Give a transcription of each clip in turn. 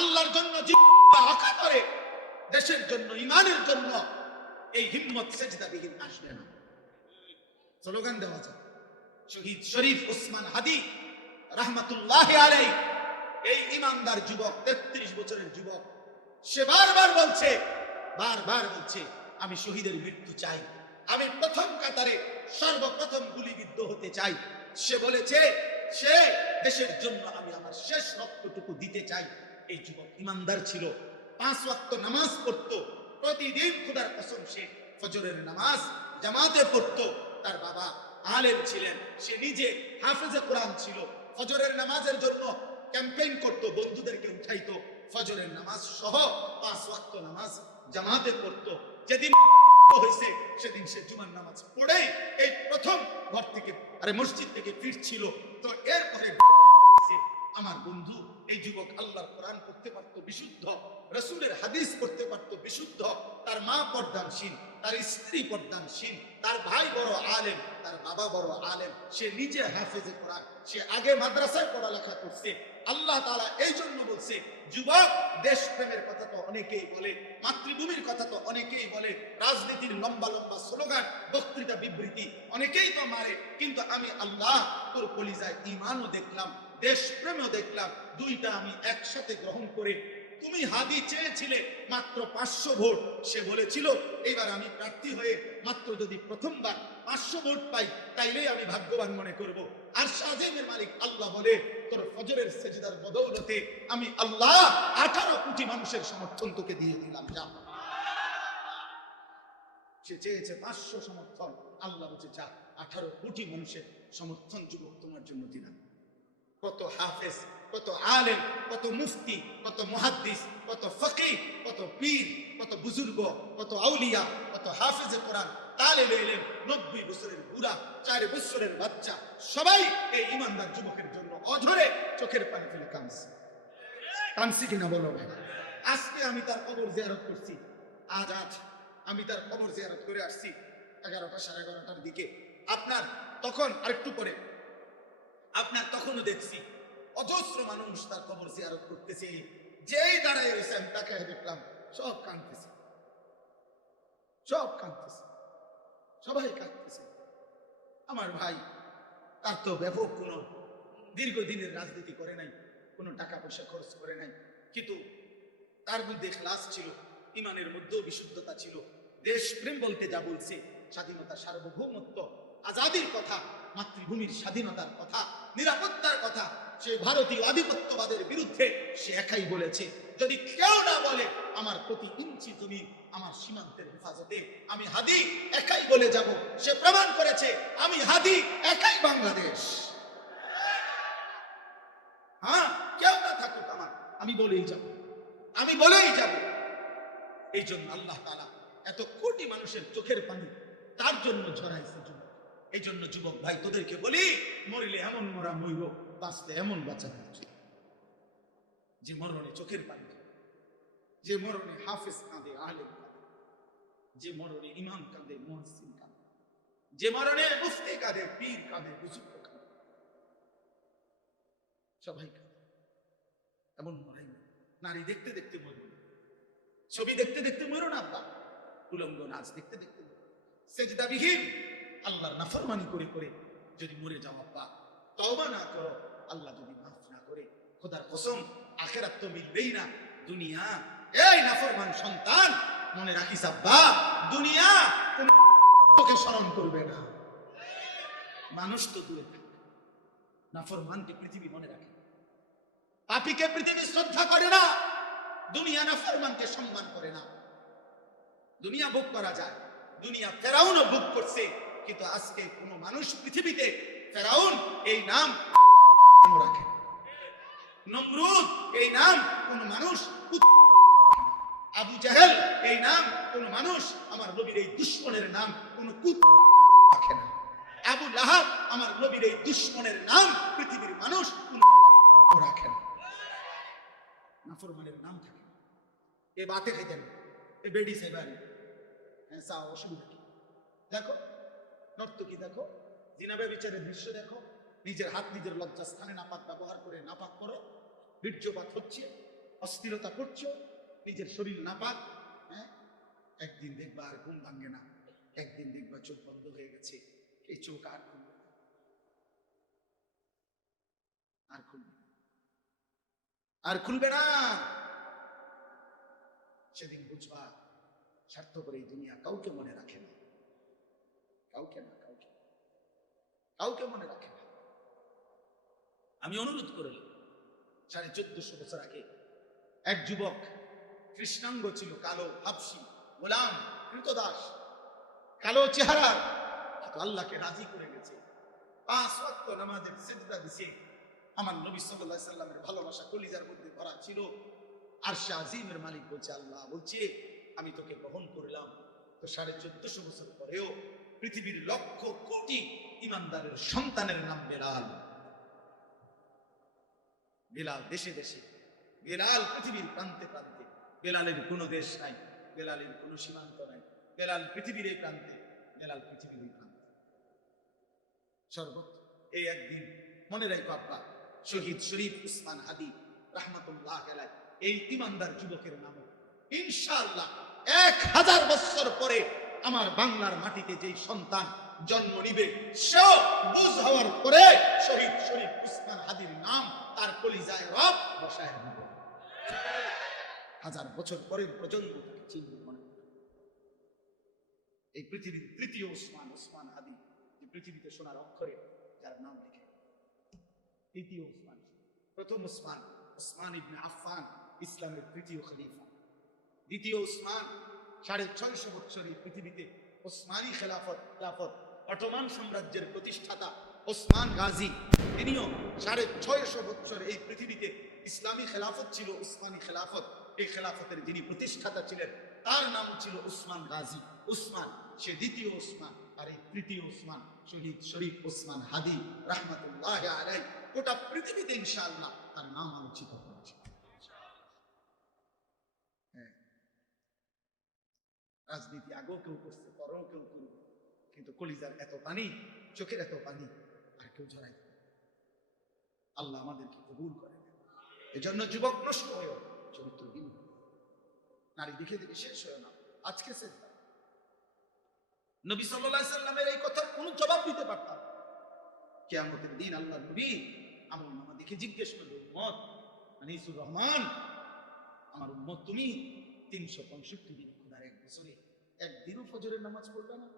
আল্লাহর জন্য জীবন রক্ষা করে, দেশের জন্য, ইমানের জন্য এই হিম্মত সেজদাবিহীন আসবে না। স্লোগান দেওয়া যায়। শহীদ শরীফ ওসমান হাদি রাহমাতুল্লাহি আলাইহি, এই ইমানদার যুবক, 33 বছরের যুবক, সে বারবার বলছে আমি শহীদের মৃত্যু চাই, আমি প্রথম কাতারে সর্বপ্রথম গুলিবিদ্ধ হতে চাই। সে বলেছে সে দেশের জন্য আমি আমার শেষ রক্তটুকু দিতে চাই। এই যুবক ইমানদার ছিল, 5 ওয়াক্ত নামাজ পড়তো প্রতিদিন, খোদার কসম সে ফজরের নামাজ জামাতে পড়তো। তার বাবা আলেম ছিলেন, সে নিজে হাফেজে কোরআন ছিল। ফজরের নামাজের জন্য ক্যাম্পেইন করতো, বন্ধুদেরকে উঠাইতো, ফজরের নামাজ সহ 5 ওয়াক্ত নামাজ জামাতে পড়তো। যেদিন হয়েছে সেদিন সে জুমার নামাজ পড়ে এই প্রথম ঘর থেকে মসজিদ থেকে ফিরছিল। তো এরপরে আমার বন্ধু এই যুবক আল্লাহর কোরআন পড়তে পারতো বিশুদ্ধ, রাসূলের হাদিস পড়তে পারতো বিশুদ্ধ, তার মা পর্দানশীল, তার স্ত্রী পর্দানশীল, তার ভাই বড় আলেম, তার বাবা বড় আলেম, সে নিজে হাফেজে কোরআন, সে আগে মাদ্রাসায় পড়ালেখা করছে। আল্লাহ তাআলা এই জন্য বলছে, যুবক, দেশপ্রেমের কথা তো অনেকেই বলে, মাতৃভূমির কথা তো অনেকেই বলে, রাজনীতির লম্বা লম্বা স্লোগান, বক্তৃতা, বিবৃতি অনেকেই তো মারে, কিন্তু আমি আল্লাহ তোর কলিজায় ঈমানও দেখলাম, দেশপ্রেমও দেখলাম, দুইটা আমি একসাথে গ্রহণ করে। তুমি হাদি চেয়েছিলে মাত্র 500 ভোট, সে বলেছিল এবার আমি প্রার্থী হয়ে মাত্র যদি প্রথমবার 500 ভোট পাই তাইলেই আমি ভাগ্যবান মনে করব। আর শাহজাহানের মালিক আল্লাহ বলে, তোর ফজরের সেজদার বদৌলতে আমি আল্লাহ 18 কোটি মানুষের সমর্থন তোকে দিয়ে দিলাম। যা, সে চেয়েছে 500 সমর্থন, আল্লাহ বলছে যা, 18 কোটি মানুষের সমর্থন যুবক তোমার জন্য দিলাম। কত হাফেজ, কত আলেম, কত মুফতি, কত মুহাদ্দিস, কত ফকিহ, কত পীর, কত বুজুর্গ, কত আউলিয়া, কত হাফেজে কোরআন, তালেবে ইলম, 90 বছরের বুড়া, 4 বছরের বাচ্চা, সবাই এই ইমানদার যুবকের জন্য অঝরে চোখের পানি ফেলে কাঁদছে কিনা বলো ভাই? আজকে আমি তার কবর জিয়ারত করছি, আজ আমি তার কবর জিয়ারত করে আসছি 11টা, 11:30টার দিকে। আপনার তখন আরেকটু পরে আপনার তখনও দেখছি অজস্র মানুষ তার কবর জিয়ারত করতেছে। যেই দাঁড়ায় রয়েছে আমি তাকে দেখলাম সব কাঁদতেছে, সবাই কাঁদতেছে। আমার ভাই, তার তো ব্যাপক কোনো দীর্ঘদিনের রাজনীতি করে নাই, কোনো টাকা পয়সা খরচ করে নাই, কিন্তু তার মধ্যে ইখলাস ছিল, ইমানের মধ্যেও বিশুদ্ধতা ছিল। দেশপ্রেম বলতে যা বলছে, স্বাধীনতা, সার্বভৌমত্ব, আজাদির কথা, মাতৃভূমির স্বাধীনতার কথা, নিরাপত্তার কথা, সে ভারতীয় আধিপত্যবাদের বিরুদ্ধে সে একাই বলেছে। যদি কেউ না বলে আমার প্রতি ইঞ্চি জমি আমার সীমান্তের হেফাজতে, আমি হাদি একাই বলে যাব। সে প্রমাণ করেছে আমি হাদি একাই বাংলাদেশ। হ্যাঁ, কেউ না থাকুক আমার, আমি বলেই যাব। এই জন্য আল্লাহ তাআলা এত কোটি মানুষের চোখের পানি তার জন্য ঝরাইছে যুবক। এই জন্য যুবক ভাই, তোদেরকে বলি, মরিলে এমন মরা মইর, বাঁচতে এমন বাঁচা হচ্ছে, যে মরণে চোখের পানি, যে মরণে হাফেজ কাঁদে, আলেম কাঁদে, যে মরণে ইমাম কাঁদে, মুহসিন কাঁদে, যে মরণে মুফতি কাঁদে, পীর কাঁদে, বুজুর্গ কাঁদে, সবাই কাঁদে। এমন মরাই না। নারী দেখতে দেখতে মরো না, ছবি দেখতে দেখতে মরো না, আব্বা উলঙ্গ নাচ দেখতে দেখতে, সেজদাবিহীন আল্লাহর নাফরমানি করে করে যদি মরে যাও আব্বা, তওবা না করো, আল্লাহ যদি মাফ না করে, খোদার কসম আখিরাত তো মিলবেই না। দুনিয়া, এই নাফরমান সন্তান, মনে রাখিস আব্বা, দুনিয়া তোকে স্মরণ করবে না। মানুষ তো দূরে থাকে, নাফরমানকে পৃথিবী মনে রাখে, পাপীকে পৃথিবী শ্রদ্ধা করে না, দুনিয়া নাফরমানকে সম্মান করে না। দুনিয়া ভোগ করা যায়, দুনিয়া ফেরাউনও ভোগ করছে, কিন্তু আজকে কোন মানুষ পৃথিবীতে ফেরাউন এই নাম রাখে, নমরুদ এই নাম কোন মানুষ, আবু জাহেল এই নাম কোন মানুষ আমার নবীর এই দুশমনের নাম কোন রাখে না। আবু লাহাব আমার নবীর এই দুশমনের নাম পৃথিবীর মানুষ রাখে না। নাফরমানের নাম থাকে। এ বাতে খাইতেন, এ বেডি সাইবারি, হ্যাঁ চা, অসুবিধা কি? দেখো নর্তকী, দেখো জিনাবে বিচারের দৃশ্য দেখো, নিজের হাত নিজের লজ্জাস্থানে নাপাক ব্যবহার করে নাপাক করো, বীর্যপাত হচ্ছে, অস্থিরতা করছো, নিজের শরীর নাপাক, হ্যাঁ, একদিন দেখবা আর ঘুম ভাঙে না, একদিন দেখবা চোখ বন্ধ হয়ে গেছে, এই চোখ আর খুলবে না, আর খুলবে না, আর খুলবে না। সেদিন বুঝবা স্বার্থপর এই দুনিয়া কাউকে মনে রাখে না, কাউকে না, কাউকে কাউকে মনে রাখে না। আমি অনুরোধ করলাম, 1450 বছর আগে এক যুবক, কৃষ্ণাঙ্গ ছিল, কালো, হাবশি, গোলাম, কৃতদাস, কালো চেহারা, কিন্তু আল্লাহকে রাজি করে গেছে, 5 ওয়াক্ত নামাজের সিজদা দিছে। আমার নবী সাল্লাল্লাহু আলাইহি সাল্লামের ভালোবাসা কলিজার মধ্যে ভরা ছিল। আরশে আজিমের মালিক বলছে, আল্লাহ বলছে, আমি তোকে গ্রহণ করলাম। তো 1450 বছর পরেও পৃথিবীর লক্ষ কোটি ইমানদারের সন্তানের নাম বেলাল। বেলাল দেশে দেশে, বেলাল পৃথিবীর প্রান্তে প্রান্তে। বেলালের কোনো দেশ নাই, বেলালের কোনো সীমান্ত নাই, বেলাল পৃথিবীর এই প্রান্তে, বেলাল পৃথিবীর এই প্রান্তে, সর্বত্র। এই একদিন মনে রাখো আব্বা, শহীদ শরীফ উসমান হাদি রাহমাতুল্লাহ আলাইহি, এই ইমানদার যুবকের নাম ইনশাআল্লাহ 1000 বছর পরে আমার বাংলার মাটিতে যেই সন্তান জন্ম নিবে, সেও বুঝ হওয়ার পরে শহীদ শরীফ উসমান হাদির নাম তার কলিজায় রব বসায় দিবে। 1000 বছর পরের প্রজন্ম তাকে চিনবে, মনে করবে। এই পৃথিবীর তৃতীয় উসমান, উসমান হাদি, যে পৃথিবীতে সোনার অক্ষরে যার নাম লিখে, তৃতীয় উসমান। প্রথম উসমান, উসমান ইবনে আফফান, ইসলামের তৃতীয় খলিফা। দ্বিতীয় উসমান, 650 বছর এই পৃথিবীতে ওসমানী খেলাফত, অটোমান সাম্রাজ্যের প্রতিষ্ঠাতা ওসমান গাজী, তিনিও 650 বছর এই পৃথিবীতে ইসলামী খেলাফত ছিল, উসমানী খেলাফত। এই খেলাফতের যিনি প্রতিষ্ঠাতা ছিলেন তার নাম ছিল উসমান গাজী। উসমান, সে দ্বিতীয় উসমান। আর এই তৃতীয় উসমান শহীদ শরীফ উসমান হাদি রাহমাতুল্লাহ আলাইহি, গোটা পৃথিবীতে ইনশাআল্লাহ তার নাম আলোচিত হচ্ছে। রাজনীতি আগেও কেউ করছে, পরেও কেউ করবে, কিন্তু কলিজার এত পানি, চোখের এত পানি আর কেউ ঝরাই দেবে। আল্লাহ আমাদেরকে কবুল করে। এজন্য যুবক নষ্ট হয়েও চরিত্রহীন, নারী দেখে দেখে শেষ হয়ে না। আজকে শেষ, নবী সাল্লাল্লাহু আলাইহি সাল্লামের এই কথার কোনো জবাব দিতে পারতাম। কিয়ামতের দিন আল্লাহ নবী আমলনামা দেখে জিজ্ঞেস করবে, উম্মত আনিসুর রহমান, আমার উম্মত তুমি 365 দিন খোদার এক বছরে একদিনও ফজরের নামাজ পড়বে না?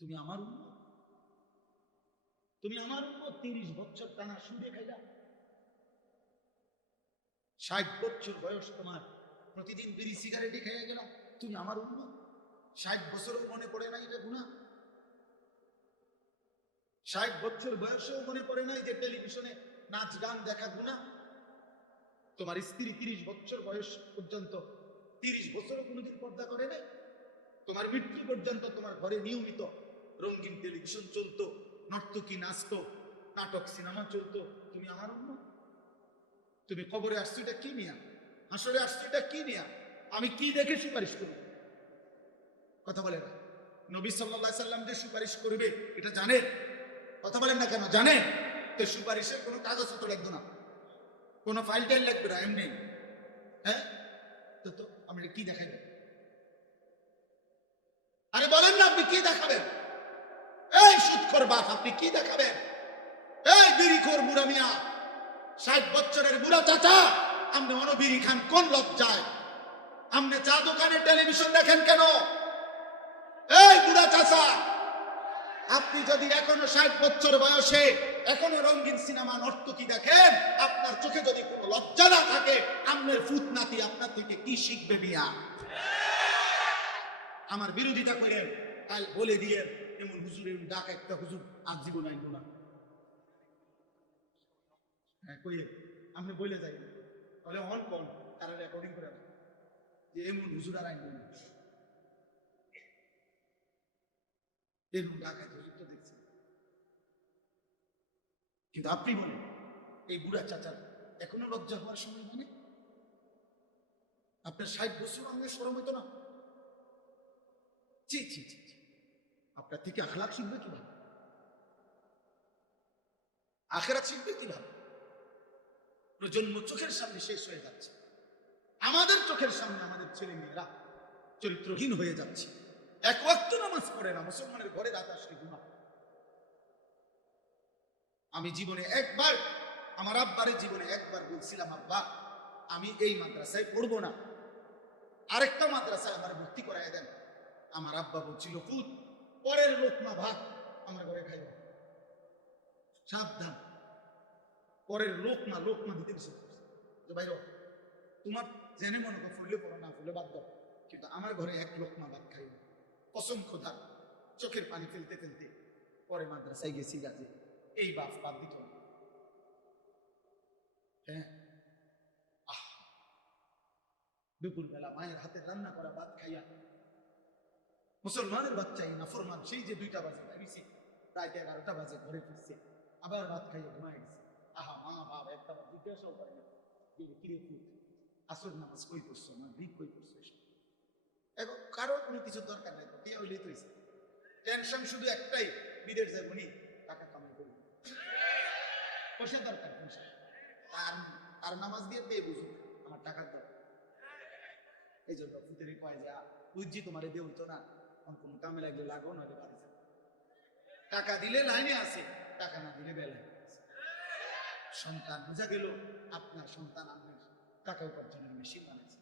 তুমি আমার উম্মত, তুমি আমার উম্মত 30 বছর টানা সুদে খাইলা, 60 বছর বয়স তোমার, প্রতিদিন বিড়ি সিগারেটে খাইয়া গেলাম, তুমি আমার উম্মত। 60 বছরও মনে পড়ে নাই এটা গুনাহ? 60 বছর বয়সেও মনে পড়ে নাই যে টেলিভিশনে নাচ গান দেখা গুনাহ? তোমার স্ত্রী 30 বছর বয়স পর্যন্ত, 30 বছরও কোনোদিন পর্দা করে নাই? তোমার মৃত্যু পর্যন্ত তোমার ঘরে নিয়মিত রঙিন টেলিভিশন চলতো, নর্তকী নাচতো, নাটক সিনেমা চলতো, তুমি আমার উম্মত। তুমি কবরে আসছো এটা কি নিয়া? হাসরে আসছো এটা কি নিয়া? আমি কি দেখে সুপারিশ করব? কথা বলে না। নবী সাল্লাল্লাহু আলাইহি সাল্লাম যে সুপারিশ করবে এটা জানে? কথা বলেন না কেন? জানে তো সুপারিশের কোনো কাগজ তো লাগবে না, কোনো ফাইল টাইল লাগবে না, এমনি। হ্যাঁ, তো তো আপনি কি দেখাবেন? আরে বলেন না, আপনি কি দেখাবেন? এই সুদখোর বাপ, আপনি কি দেখাবেন? এই বিড়িখোর বুড়া মিয়া, 60 বছরের বুড়া চাচা, আপনি অনবিড়ি খান কোন লজ্জায়? আপনি চা দোকানে টেলিভিশন দেখেন কেন? এই বুড়া চাচা, আপনি যদি এখনো 60 বছর বয়সে এখনো রঙিন সিনেমা নর্তকী দেখেন, আপনার চোখে যদি কোনো লজ্জা না থাকে, আপনার ফুতনাতি আপনার থেকে কি শিখবে মিয়া? আমার বিরোধিতা করেন, কাল বলে দিয়ে এমন হুজুর, এমন ডাক একটা হুজুর আজ জীবন আইব না। হ্যাঁ কইয়ে আপনি বলে যাই বলে অন কোন তারা রেকর্ডিং করে যে এমন হুজুর আর আইব না, এরকম ডাকায় হুজুর তো দেখছি। কিন্তু আপনি বলেন, এই বুড়া চাচার এখনো লজ্জা হওয়ার সময় মানে? আপনার 60 বছর আমাদের শরম হইতো না? জি জি জি, আপনার থেকে আখলাক শিখবে কিভাবে? আখেরাত শিখবে কিভাবে? প্রজন্ম চোখের সামনে শেষ হয়ে যাচ্ছে। আমাদের চোখের সামনে আমাদের ছেলে মেয়েরা চরিত্রহীন হয়ে যাচ্ছে। এক ওয়াক্ত নামাজ পড়ে না, মুসলমানের ঘরে রাত আসলে ঘুমায়। আমি জীবনে একবার আমার আব্বারে জীবনে একবার বলছিলাম, আব্বা আমি এই মাদ্রাসায় পড়বো না, আরেকটা মাদ্রাসায় আমার ভর্তি করায় দেন। আমার আব্বা বলছিল, পুত পরের লোকমা ভাত আমার ঘরে খাইব, সাবধান। পরের লোকমা দিতে নিষেধ করছে যে ভাই তোমার জেনে মনে করো ফুললে পড়ো না ফুলে বাদ দাও, কিন্তু আমার ঘরে এক লোকমা ভাত খাইব। কসম খোদা, চোখের পানি ফেলতে ফেলতে পরে মাদ্রাসায় গেছি গাছে, এই বাপ বাদ দিত না। হ্যাঁ, দুপুর বেলা মায়ের হাতে রান্না করা ভাত খাইয়া মুসলমানের বাচ্চাই নাফরমান সেই যে 2টা বাজে বেরিয়েছে, রাত 11টা বাজে ঘরে ফিরছে, আবার ভাত খাইয়া ঘুমায় গেছে। আহা মা বাপ একটা জিজ্ঞাসাও করে না কিরে ফুট আসর নামাজ কই করছো, মাগরিব কই করছো। এখন কারোর কোনো কিছু দরকার নাই, কে হইলেই তো হইছে। টেনশন শুধু একটাই, বিদেশ যাবো নি, টাকা কামাই করবো, পয়সা দরকার, পয়সা। তার নামাজ দিয়ে পেয়ে বুঝুক আমার টাকার দরকার। এই জন্য ফুতেরে কয় যে বুঝছি তোমারে দিয়ে উঠতো না, কোনো কামে লাগলে লাগো না, টাকা দিলে লাইনে আছে, টাকা না দিলে বেলায়। সন্তান বোঝা গেল আপনার সন্তান আপনার টাকা উপার্জনের মেশিন বানাইছে।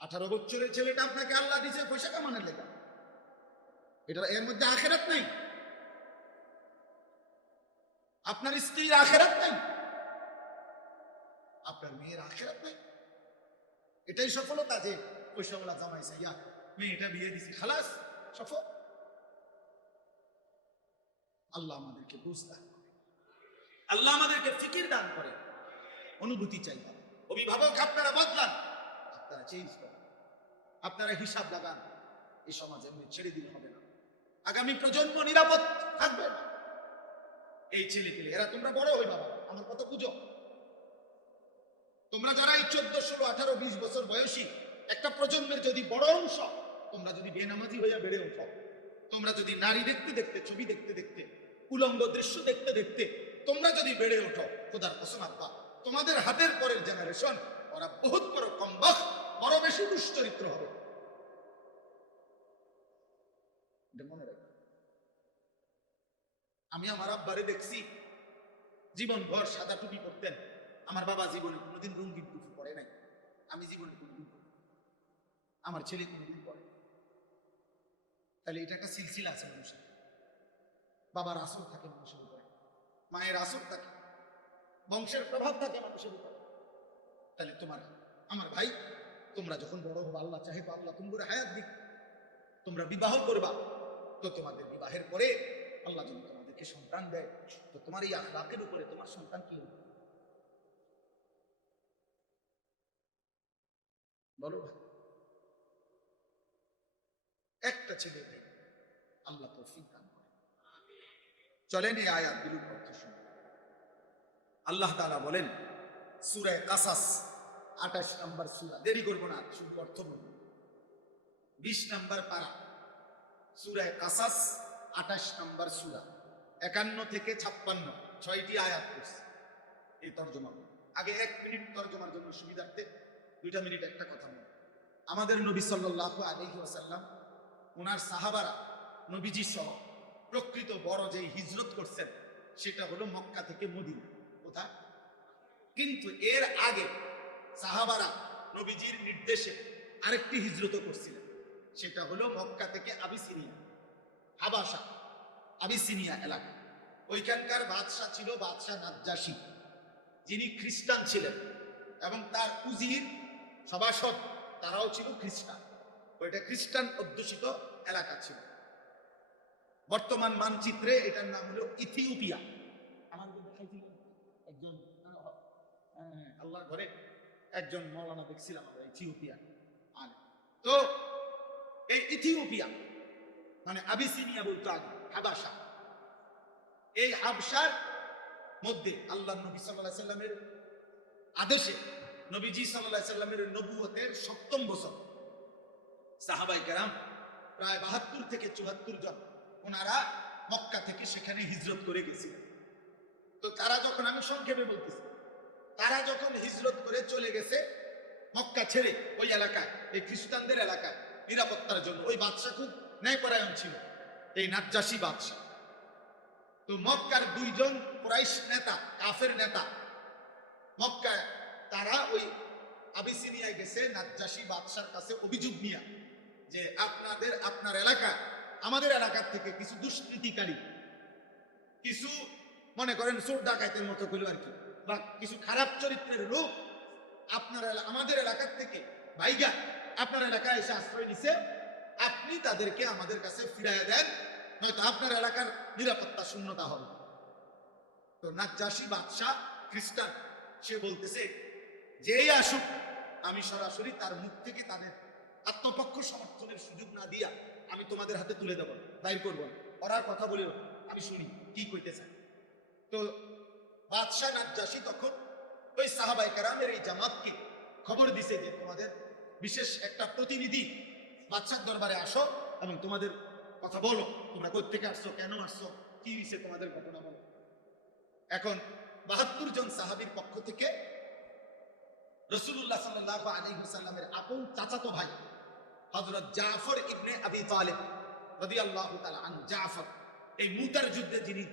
18 বছরের ছেলেটা আপনাকে আল্লাহ দিছে পয়সা কামানোর লেগে, এটা এর মধ্যে আখেরাত নাই। আপনার স্ত্রীর আখেরাত নাই, আপনার মেয়ের আখেরাত নাই। এটাই সফলতা যে পয়সাওয়ালা জামাইছে, ইয়া মেয়েটা বিয়ে দিছি, খালাস সফল। আল্লাহ আমাদেরকে বুঝ দান করে, আল্লাহ আমাদেরকে ফিকির দান করে, অনুভূতি চাই। অভিভাবক আপনারা বদলান, আপনারা চেঞ্জ করেন, আপনারা হিসাব লাগান। এই সমাজ এমনি ছেড়ে দিলে হবে না, আগামী প্রজন্ম নিরাপদ থাকবে না। এই ছেলে পেলে এরা তোমরা বড় হই বাবা, আমার কথা বুঝো। তোমরা যারা এই 14, 16, 18, 20 বছর বয়সী একটা প্রজন্মের যদি বড় অংশ, তোমরা যদি বেনামাজি হইয়া বেড়ে ওঠো, তোমরা যদি নারী দেখতে দেখতে, ছবি দেখতে দেখতে, উলঙ্গ দৃশ্য দেখতে দেখতে তোমরা যদি বেড়ে ওঠো, খোদার কসম আব্বা তোমাদের হাতের পরের জেনারেশন ওরা বহুত বড় কমবখ, বড় বেশি দুশ্চরিত্র হবে। মনে রাখবে, আমি আমার আব্বারে দেখছি জীবন ভর সাদা টুপি পরতেন। আমার বাবা জীবনে কোনোদিন রঙিন টুপি পরে নাই, আমি জীবনে কোনোদিন পরি, আমার ছেলে কোনোদিন পরে। তাহলে এটা একটা সিলসিলা আছে মানুষের, বাবার আসর থাকে মানুষের উপরে, মায়ের আসর থাকে, বংশের প্রভাব থাকে মানুষের উপরে। তাহলে তোমার আমার ভাই, তোমরা যখন বড় হবো, আল্লাহ চাহে তো আল্লাহ তুমি করে হায়াত দিক, তোমরা বিবাহ করবা, তো তোমাদের বিবাহের পরে আল্লাহ যদি তোমাদেরকে সন্তান দেয়, তো তোমার এই আখলাকের উপরে তোমার সন্তান কি হবে বলো ভাই? একটা ছেলে ভাই, আল্লাহ তৌফিক দান করে। চলেন এই আয়াতগুলোর অর্থ শুনুন। আল্লাহ তাআলা বলেন সূরা কাসাস 28 নম্বর সূরা, দেরি করব না, শুধু অর্থ বলব। 20 নম্বর পারা, সূরা কাসাস 28 নম্বর সূরা, 51 থেকে 56, 6টি আয়াত করছে। এই তরজমা আগে 1 মিনিট তরজমার জন্য সুবিধার্থে 2 মিনিট একটা কথা বলি। আমাদের নবী সাল্লাল্লাহু আলাইহি ওয়াসাল্লাম, ওনার সাহাবারা নবীজি সহ প্রকৃত বড় যে হিজরত করছেন সেটা হলো মক্কা থেকে মদিনা, কোথায়? কিন্তু এর আগে সাহাবারা নবীজির নির্দেশে আরেকটি হিজরত করছিলেন, সেটা হলো মক্কা থেকে আবিসিনিয়া, হাবাসা, আবিসিনিয়া এলাকা। ওইখানকার বাদশাহ ছিল বাদশাহ নাজ্জাশী, যিনি খ্রিস্টান ছিলেন, এবং তার উজির সভাসদ তারাও ছিল খ্রিস্টান। ওইটা খ্রিস্টান অধ্যুষিত এলাকা ছিল। বর্তমান মানচিত্রে এটার নাম হলো ইথিওপিয়া। আমাদের দেখাইছিল একজন আল্লাহর ঘরে একজন মৌলানা দেখছিলাম আমরা, ইথিওপিয়া। তো এই ইথিওপিয়া মানে আবিসিনিয়া বলতো আগে, হাবাসা। এই হাবশার মধ্যে আল্লাহ নবী সাল্লাল্লাহু আলাইহি সাল্লামের আদেশে নবীজি সাল্লাল্লাহু আলাইহি সাল্লামের নবুয়তের 7ম বছর সাহাবায়ে কেরাম প্রায় 72 থেকে 74 জন ওনারা মক্কা থেকে সেখানে হিজরত করে গেছিলেন। তো তারা যখন, আমি সংক্ষেপে বলতেছি, তারা যখন হিজরত করে চলে গেছে মক্কা ছেড়ে ওই এলাকায়, এই খ্রিস্টানদের এলাকায় নিরাপত্তার জন্য, ওই বাদশা খুব ন্যায়পরায়ণ ছিল, এই নাজ্জাশী বাদশা। তো মক্কার দুইজন কুরাইশ নেতা, কাফের নেতা মক্কায়, তারা ওই আবিসিনিয়ায় গেছে নাজ্জাশী বাদশার কাছে অভিযোগ নিয়ে, যে আপনার এলাকা, আমাদের এলাকার থেকে কিছু দুষ্কৃতিকারী, কিছু মনে করেন চোর ডাকাইতের মতো করলো আর কি, বা কিছু খারাপ চরিত্রের লোক আমাদের এলাকার থেকে ভাইগা আপনার এলাকায় এসে আশ্রয় নিছে, আপনি তাদেরকে আমাদের কাছে ফিরাইয়া দেন, নয়তো আপনার এলাকার নিরাপত্তা শূন্যতা হবে। তো নাজ্জাশী বাদশা খ্রিস্টান, সে বলতেছে যেই আসুক আমি সরাসরি তার মুখ থেকে তাদের আত্মপক্ষ সমর্থনের সুযোগ না দিয়া আমি তোমাদের হাতে তুলে দেব, বাইর করবো। ওরার কথা বলে আমি শুনি কি কইতে চায়। তো বাদশাহ নাজ্জাশী তখন ওই সাহাবায়ে কেরামের এই জামাতকে খবর দিছে যে তোমাদের বিশেষ একটা প্রতিনিধি বাদশার দরবারে আসো এবং তোমাদের কথা বলো, তোমরা কোথা থেকে আসছো, কেন আসছো, কি হয়েছে, তোমাদের ঘটনা বলো। এখন ৭২ জন সাহাবীর পক্ষ থেকে রাসূলুল্লাহ সাল্লাল্লাহু আলাইহি ওয়াসাল্লামের আপন চাচাতো ভাই হযরত জাফর ইবনে আবি তালিব রাদিয়াল্লাহু তাআলা আনহু, জাফর এই মুতার যুদ্ধে যিনি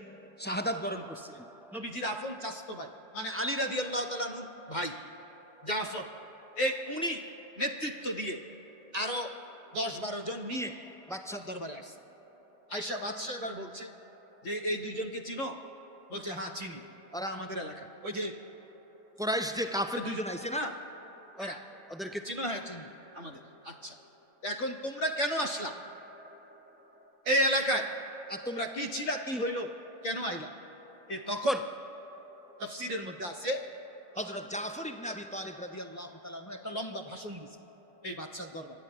শাহাদাত বরণ করছিলেন, নবীজির আপন চাচাতো ভাই, মানে আলী রাদিয়াল্লাহু তাআলা আনহু ভাই জাফর, এই উনি নেতৃত্ব দিয়ে আরো ১০-১২ জন নিয়ে বাদশার দরবারে আসছে। আয়েশা বাদশা এবার বলছে যে এই দুইজনকে চিনো? বলছে হ্যাঁ চিনি, ওরা আমাদের এলাকা, ওই যে কুরাইশ যে কাফের দুইজন আইছে না, ওরা, ওদেরকে চিনো? হ্যাঁ চিনি, আমাদের। আচ্ছা, এখন তোমরা কেন আসলা এই এলাকায়, আর তোমরা কি ছিলা, কি হইল, কেন আইলা? তখন তাফসীরের মধ্যে আছে হযরত জাফর ইবনে আবি তালিব রাদিয়াল্লাহু তাআলা আনহু একটা লম্বা ভাষণ দিয়েছে এই বাদশার দরবারে।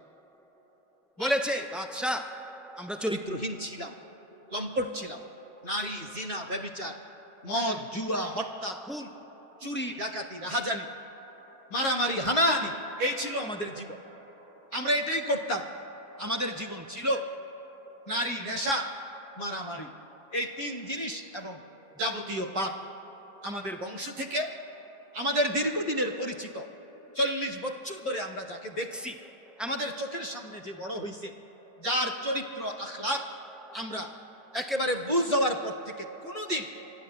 বলেছে, বাদশাহ আমরা চরিত্রহীন ছিলাম, লম্পট ছিলাম, নারী, জিনা, ব্যভিচার, মদ, জুয়া, হত্যা, খুন, চুরি, ডাকাতি, রাহাজানি, মারামারি, হানাহানি, এই ছিল আমাদের জীবন। আমরা এটাই করতাম। আমাদের জীবন ছিল নারী, নেশা, মারামারি, এই ৩ জিনিস এবং যাবতীয় পাপ। আমাদের বংশ থেকে আমাদের দীর্ঘদিনের পরিচিত ৪০ বছর ধরে আমরা যাকে দেখছি, আমাদের চোখের সামনে যে বড় হইছে, যার চরিত্র আখলাক আমরা একেবারে বুঝ যাওয়ার পর থেকে কোনোদিন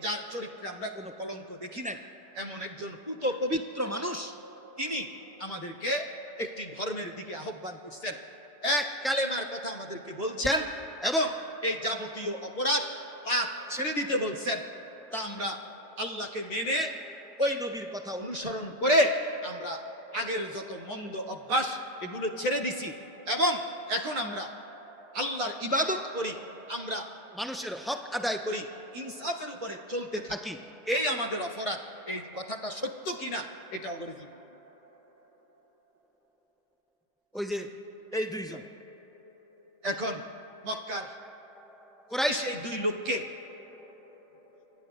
যার চরিত্রে আমরা কোনো কলঙ্ক দেখি নাই, এমন একজন পুত পবিত্র মানুষ, তিনি আমাদেরকে একটি ধর্মের দিকে আহ্বান করছেন, এক কালেমার কথা আমাদেরকে বলছেন এবং এই যাবতীয় অপরাধ পাপ ছেড়ে দিতে বলছেন। তা আমরা আল্লাহকে মেনে ওই নবীর কথা অনুসরণ করে আমরা আগের যত মন্দ অভ্যাস এগুলো ছেড়ে দিছি এবং এখন আমরা আল্লাহর ইবাদত করি, আমরা মানুষের হক আদায় করি, ইনসাফের উপরে চলতে থাকি। এই আমাদের অপরাধ। এই কথাটা সত্য কিনা এটা অগরিজি। ওই যে এই দুইজন এখন মক্কার কুরাইশ এই ২ লোককে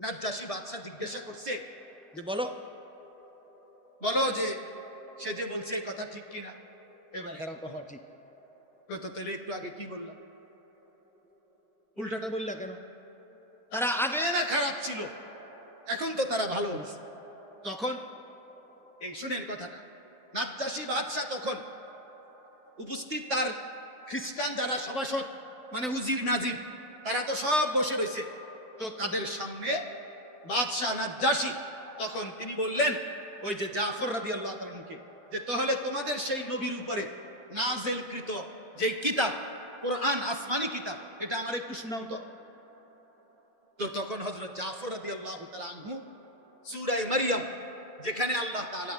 নাজ্জাশী বাদশা জিজ্ঞাসা করছে যে বলো যে সে যে বলছে এই কথা ঠিক কিনা। এবার হেরা কথা ঠিক, তো তাহলে একটু আগে কি বললাম, উল্টাটা বললা কেন? তারা আগে না খারাপ ছিল, এখন তো তারা ভালো হয়েছে। তখন এই শুনেন কথাটা, নাজ্জাশী বাদশা তখন উপস্থিত তার খ্রিস্টান যারা সভাসদ, মানে উজির নাজির, তারা তো সব বসে রয়েছে। তো তাদের সামনে বাদশাহ নাজ্জাশী তখন তিনি বললেন ওই যে জাফর রাদিয়াল্লাহু তাআলা আনহুকে, যে তাহলে তোমাদের সেই নবীর উপরে নাযিলকৃত যে কিতাব কোরআন, আসমানি কিতাব, এটা আমার একটু শোনাও তো। তো তখন হযরত জাফর রাদিয়াল্লাহু তাআলা আনহু সূরা মারইয়াম, যেখানে আল্লাহ তাআলা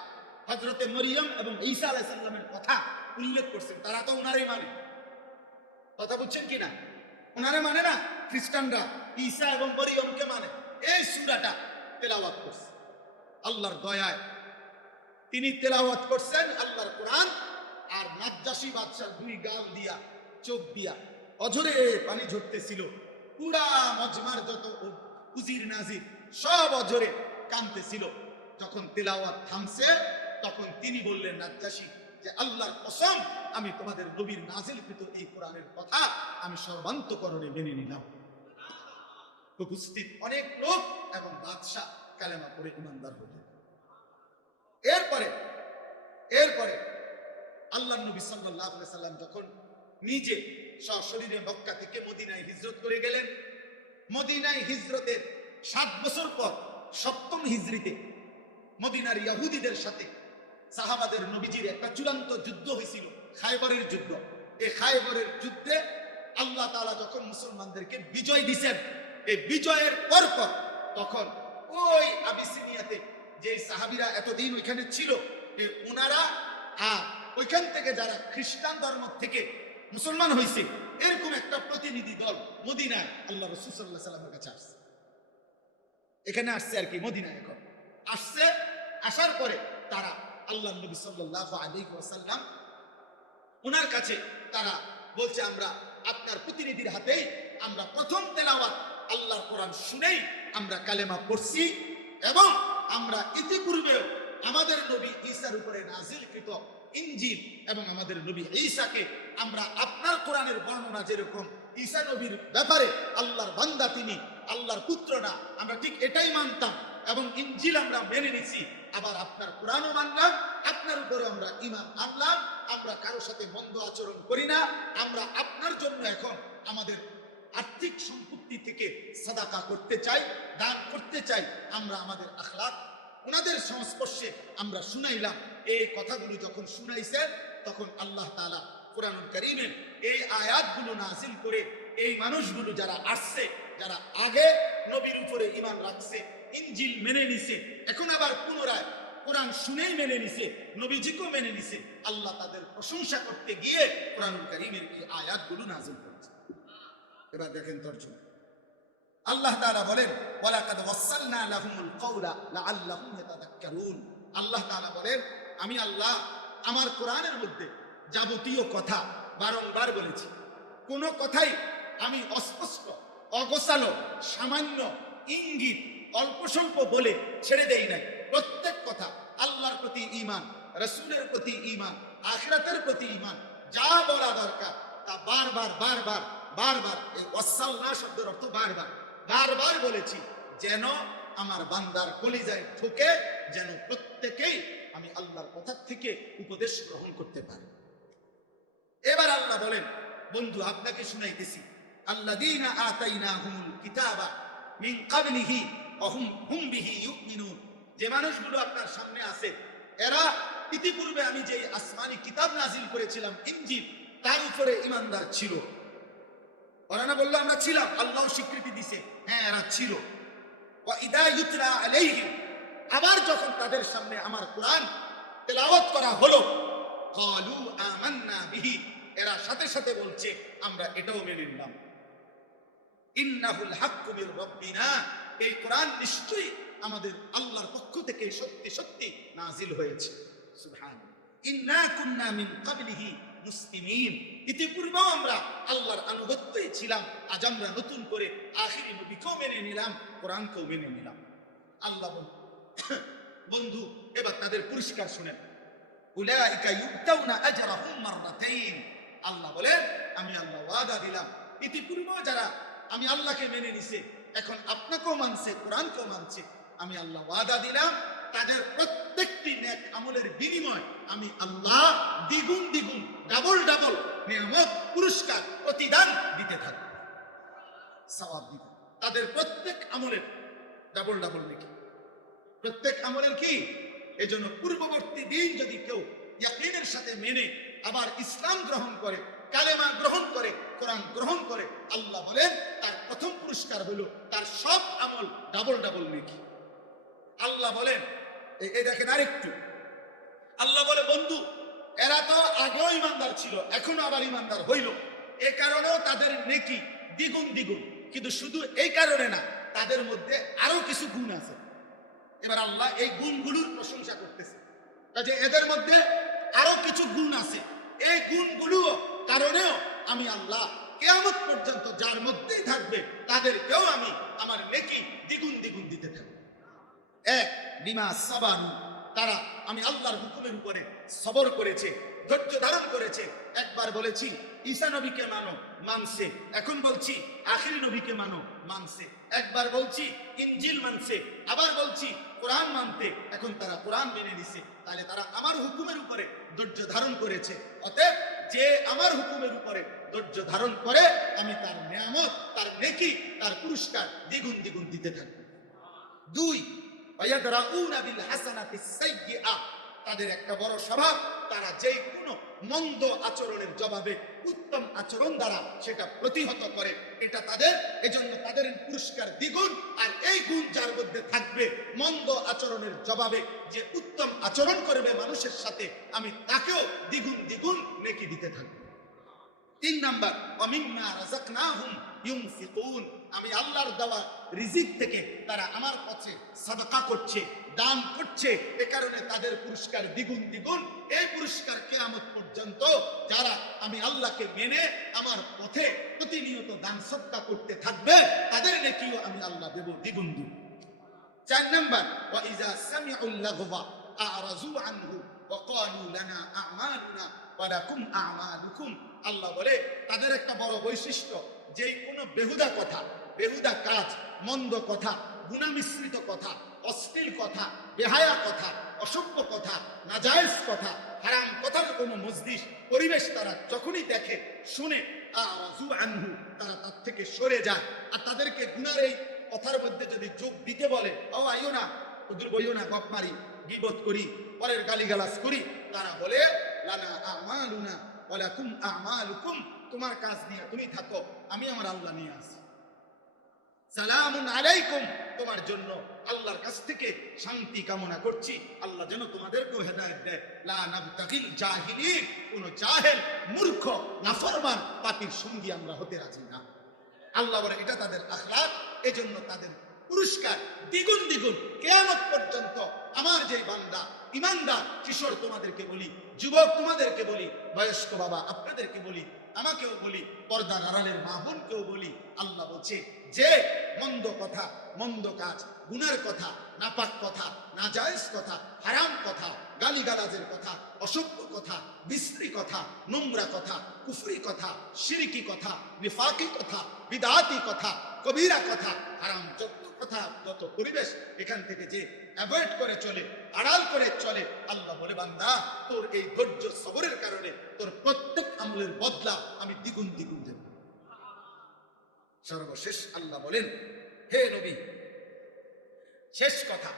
হযরতে মরিয়ম এবং ঈসা আলাইহিস সালামের কথা উল্লেখ করছেন, তারা তো ওনারই মানে, কথা বুঝছেন কিনা? ওনারে মানে না, খ্রিস্টানরা ঈসা এবং মরিয়মকে মানে। এই সূরাটা তেলাওয়াত করছে আল্লাহর দয়ায়, তিনি তেলাওয়াত করছেন আল্লাহর কোরআন। আর নাজ্জাশী বাদশার 2 গাল দিয়া, চোখ দিয়া অঝরে পানি ঝরতেছিল। পুরা মজমার যত উজির নাজির সব অঝরে কাঁদতেছিল। যখন তেলাওয়াত থামছে তখন তিনি বললেন নাজ্জাশী যে আল্লাহর কসম, আমি তোমাদের নবীর নাজিলকৃত এই কোরআনের কথা আমি সর্বান্তকরণে মেনে নিলাম। উপস্থিত অনেক লোক এবং বাদশাহ কালেমা পড়ে ইমানদার হলেন। এরপরে আল্লাহ নবী সাল্লাল্লাহু আলাইহি সাল্লাম যখন নিজে সশরীরে মক্কা থেকে মদিনায় হিজরত করে গেলেন, মদিনায় হিজরতের 7 বছর পর 7ম হিজরিতে মদিনার ইহুদিদের সাথে সাহাবাদের নবীজির একটা চূড়ান্ত যুদ্ধ হয়েছিল, খায়বরের যুদ্ধ। এই খায়বরের যুদ্ধে আল্লাহ তাআলা যখন মুসলমানদেরকে বিজয় দিয়েছেন, এই বিজয়ের পর তখন ওই আবিসিনিয়াতে যে সাহাবীরা এতদিন ওইখানে ছিল, ওনারা আর ওইখান থেকে যারা খ্রিস্টান ধর্ম থেকে মুসলমান হয়েছে এরকম একটা প্রতিনিধি দল মদিনায় আল্লাহ রাসূল সাল্লাল্লাহু আলাইহি সাল্লামের কাছে আসছে। এখানে আসছে আর কি, মদিনায় এখন আসছে। আসার পরে তারা আল্লাহ নবী সাল্লাল্লাহু আলাইহি ওয়াসাল্লাম ওনার কাছে তারা বলছে, আমরা আপনার প্রতিনিধির হাতেই আমরা প্রথম তেলাওয়াত আল্লাহর কোরআন শুনেই আমরা কালেমা পড়ছি, এবং আমরা ইতিপূর্বেও আমাদের নবী ঈসার উপরে নাজিলকৃত ইনজিল এবং আমাদের নবী ঈসাকে আমরা আপনার কোরআনের বর্ণনা যেরকম ঈসা নবীর ব্যাপারে আল্লাহর বান্দা, তিনি আল্লাহর পুত্র না, আমরা ঠিক এটাই মানতাম এবং ইনজিল আমরা মেনে নিছি। আবার আপনার কোরআনও মানলাম, আপনার উপরে আমরা ঈমান আনলাম। আমরা কারোর সাথে মন্দ আচরণ করি না। আমরা আপনার জন্য এখন আমাদের আর্থিক সম্পত্তি থেকে সাদাকা করতে চাই, দান করতে চাই। আমরা আমাদের আখলাক ওনাদের সংস্পর্শে আমরা শুনাইলাম। এই কথাগুলো যখন শুনাইছেন তখন আল্লাহ তাআলা কোরআনুল কারীমের এই আয়াতগুলো নাযিল করে এই মানুষগুলো যারা আসছে, যারা আগে নবীর উপরে ঈমান রাখছে, ইনজিল মেনে নিছে, এখন আবার পুনরায় কোরআন শুনেই মেনে নিছে, নবীজিকেও মেনে নিছে, আল্লাহ তাদের প্রশংসা করতে গিয়ে কোরআনুল কারীমের এই আয়াতগুলো নাযিল করেছে। এবার দেখেন তরজমা। আল্লাহ তাআলা বলেন, ওয়ালাকাদ ওয়াসালনা লাহুমুল কাওলা লাআল্লাহুম ইয়াতাযাক্কারুন। আল্লাহ তাআলা বলেন, আমি আল্লাহ আমার কোরআনের মধ্যে যাবতীয় কথা বারংবার বলেছি। কোন কথাই আমি অস্পষ্ট, অগোছালো, সামান্য ইঙ্গিত অল্প স্বল্প বলে ছেড়ে দেই নাই। প্রত্যেক কথা আল্লাহর প্রতি ঈমান, রাসূলের প্রতি ঈমান, আখিরাতের প্রতি ঈমান, যা বলা দরকার তা বারবার এই ওয়াসালনা শব্দের অর্থ বারবার বলেছি, যেন আমার বান্দার কলিজায় ঢোকে, যেন প্রত্যেকেই আমি আল্লাহর কথা থেকে উপদেশ গ্রহণ করতে পারি। এবার আল্লাহ বলেন, বন্ধু আপনাকে শুনাইতেছি, আল্লাযীনা আতাইনাহুমুল কিতাবা মিন ক্বাবলিহি ওয়া হুম বিহি ইউমিনুন। যে মানুষগুলো আপনার সামনে আছে, এরা ইতিপূর্বে আমি যে আসমানি কিতাব নাজিল করেছিলাম ইনজিল, তার উপরে ঈমানদার ছিল। ওরা না বললো আমরা ছিলাম, আল্লাহ স্বীকৃতি দিছে, হ্যাঁ এরা ছিল। ওয়া ইদা ইউতলা আলাইহিম, আবার যখন তাদের সামনে আমার কোরআন তেলাওয়াত করা হলো, ক্বালু আমান্না বিহি, এরা সাথে সাথে বলছে আমরা এটাও মেনে নিলাম। ইন্নাহুল হাক্কু মির রাব্বিনা, এই কোরআন নিশ্চয়ই আমাদের আল্লাহর পক্ষ থেকে সত্যি সত্যি নাজিল হয়েছে। সুবহানাল্লাহ। ইন্না কুন্না মিন ক্বাবলিহি মুসলিমিন, ইতিপূর্বেও আমরা আল্লাহর আনুগত্যই ছিলাম, আজ আমরা নতুন করে আখিরি নবীকেও মেনে নিলাম, কোরআনকেও মেনে নিলাম। আল্লাহ বন্ধু এবার তাদের পুরস্কার শুনেন, উলাইকা ইউতাউনা আজরাহুম মাররাতাইন। আল্লাহ বলেন, আমি আল্লাহ ওয়াদা দিলাম, ইতিপূর্বেও যারা আমি আল্লাহকে মেনে নিছে, এখন আপনাকেও মানছে, কোরআনকেও মানছে, আমি আল্লাহ ওয়াদা দিলাম তাদের প্রত্যেকটি নেক আমলের বিনিময় আমি আল্লাহ দ্বিগুণ ডাবল নিয়ামত, পুরস্কার, প্রতিদান দিতে থাকব, সওয়াব দিব। তাদের প্রত্যেক আমলের ডাবল নেকি, প্রত্যেক আমলের কি। এজন্য পূর্ববর্তী দিন যদি কেউ ইয়াকিনের সাথে মেনে আবার ইসলাম গ্রহণ করে, কালেমা গ্রহণ করে, কোরআন গ্রহণ করে, আল্লাহ বলেন তার প্রথম পুরস্কার হলো তার সব আমল ডাবল নেকি। আল্লাহ বলেন, এই দেখেন আরেকটু, আল্লাহ বলে বন্ধু এরা তো আগেও ইমানদার ছিল, এখনো আবার ইমানদার হইল, এ কারণেও তাদের নেকি দ্বিগুণ, কিন্তু শুধু এই কারণে না, তাদের মধ্যে আরো কিছু গুণ আছে। এবার আল্লাহ এই গুণগুলোর প্রশংসা করতেছে, কাজে এদের মধ্যে আরো কিছু গুণ আছে, এই গুণগুলো কারণেও আমি আল্লাহ কিয়ামত পর্যন্ত যার মধ্যেই থাকবে তাদেরকেও আমি আমার নেকি দ্বিগুণ দিতে থাকবো। এক, বিমা সাবারু, তারা আমি আল্লাহর হুকুমের উপরে সবর করেছে, ধৈর্য ধারণ করেছে। একবার বলেছি ঈসা নবীকে মানো, মানছে। এখন বলছি আখিরি নবীকে মানো, মানছে। একবার বলছি ইনজিল মানছে, আবার বলছি কোরআন মানতে, এখন তারা কোরআন মেনে নিছে। তাহলে তারা আমার হুকুমের উপরে ধৈর্য ধারণ করেছে। অতএব যে আমার হুকুমের উপরে ধৈর্য ধারণ করে, আমি তার নিয়ামত, তার নেকি, তার পুরস্কার দ্বিগুণ দ্বিগুণ দিতে থাকবো। দুই, ওয়ায়াদরাউনা বিল হাসানাতিস সাইয়্যিআ, তাদের একটা বড় স্বভাব, তারা যেই কোনো মন্দ আচরণের জবাবে উত্তম আচরণ দ্বারা সেটা প্রতিহত করে। এটা তাদের, এজন্য তাদের পুরস্কার দ্বিগুণ। আর এই গুণ যার মধ্যে থাকবে, মন্দ আচরণের জবাবে যে উত্তম আচরণ করবে মানুষের সাথে, আমি তাকেও দ্বিগুণ দ্বিগুণ নেকি দিতে থাকবো। তিন নাম্বার, ওয়ামিম্মা রাযাকনাহুম ইউনফিকুন, আমি আল্লাহর দেওয়া রিজিক থেকে তারা আমার পথে সাদাকা করছে, দান করছে, এ কারণে তাদের পুরস্কার দ্বিগুণ দ্বিগুণ। এই পুরস্কার কিয়ামত পর্যন্ত যারা আমি আল্লাহকে মেনে আমার পথে প্রতিনিয়ত দান সদকা করতে থাকবে, তাদের নেকিও আমি আল্লাহ দেব দ্বিগুণ দ্বিগুণ। চার নাম্বার, ওয়া ইযা সামিউল লাগওয়া আ'রাযু আনহু ওয়া ক্বালু লানা আ'মালুনা ওয়া লাকুম আ'মালুকুম। আল্লাহ বলে তাদের একটা বড় বৈশিষ্ট্য, যে কোনো বেহুদা কথা, বেহুদা কাজ, মন্দ কথা, গুনাহ মিশ্রিত কথা, অশ্লীল কথা, বেহায়া কথা, অসভ্য কথা, নাজায়েজ কথা, হারাম কথার কোনো মজলিস পরিবেশ তারা যখনই দেখে শুনে, আ'রাযু আনহু, তারা তার থেকে সরে যায়। আর তাদেরকে গুনার এই কথার মধ্যে যদি যোগ দিতে বলে, ও আইও না, ওদের বইও না, গপ মারি, গীবত করি, পরের গালিগালাজ করি, তারা বলে লানা আমালুনা ওয়া লাকুম আমালুকুম, তোমার কাজ নিয়ে তুমি থাকো, আমি আমার আল্লাহ নিয়ে আসি। সালামুন আলাইকুম, তোমার জন্য আল্লাহর কাছ থেকে শান্তি কামনা করছি, আল্লাহ যেন তোমাদেরকেও হেদায়েত দেয়। লা নাবতাগিল জাহিলিন, কোন জাহেল, মূর্খ, নাফরমান, পাপীর সঙ্গী আমরা হতে রাজি না। আল্লাহ বলে এটা তাদের আখলাক, এজন্য তাদের পুরস্কার দ্বিগুণ দ্বিগুণ কিয়ামত পর্যন্ত। আমার যে বান্দা ইমানদার, কিশোর তোমাদেরকে বলি, যুবক তোমাদেরকে বলি, বয়স্ক বাবা আপনাদেরকে বলি, আমাকেও বলি, পর্দার আড়ালের মা বোনকেও বলি, আল্লাহ বলছে যে মন্দ কথা, মন্দ কাজ, গুনার কথা, নাপাক কথা, নাজায়েজ কথা, হারাম কথা, গালিগালাজের কথা, অসভ্য কথা, বিশ্রী কথা, নোংরা কথা, কুফরি কথা, শিরকি কথা, নিফাকি কথা, বিদআতি কথা, কবিরা কথা, হারাম যত কথা, যত পরিবেশ, এখান থেকে যে অ্যাভয়েড করে চলে, আড়াল করে চলে, আল্লাহ বলে বান্দা তোর এই ধৈর্য সবরের কারণে তোর প্রত্যেক আমলের বদলা আমি দ্বিগুণ দ্বিগুণ দেব। সর্বশেষ আল্লাহ বলেন, হে নবী, শেষ কথা,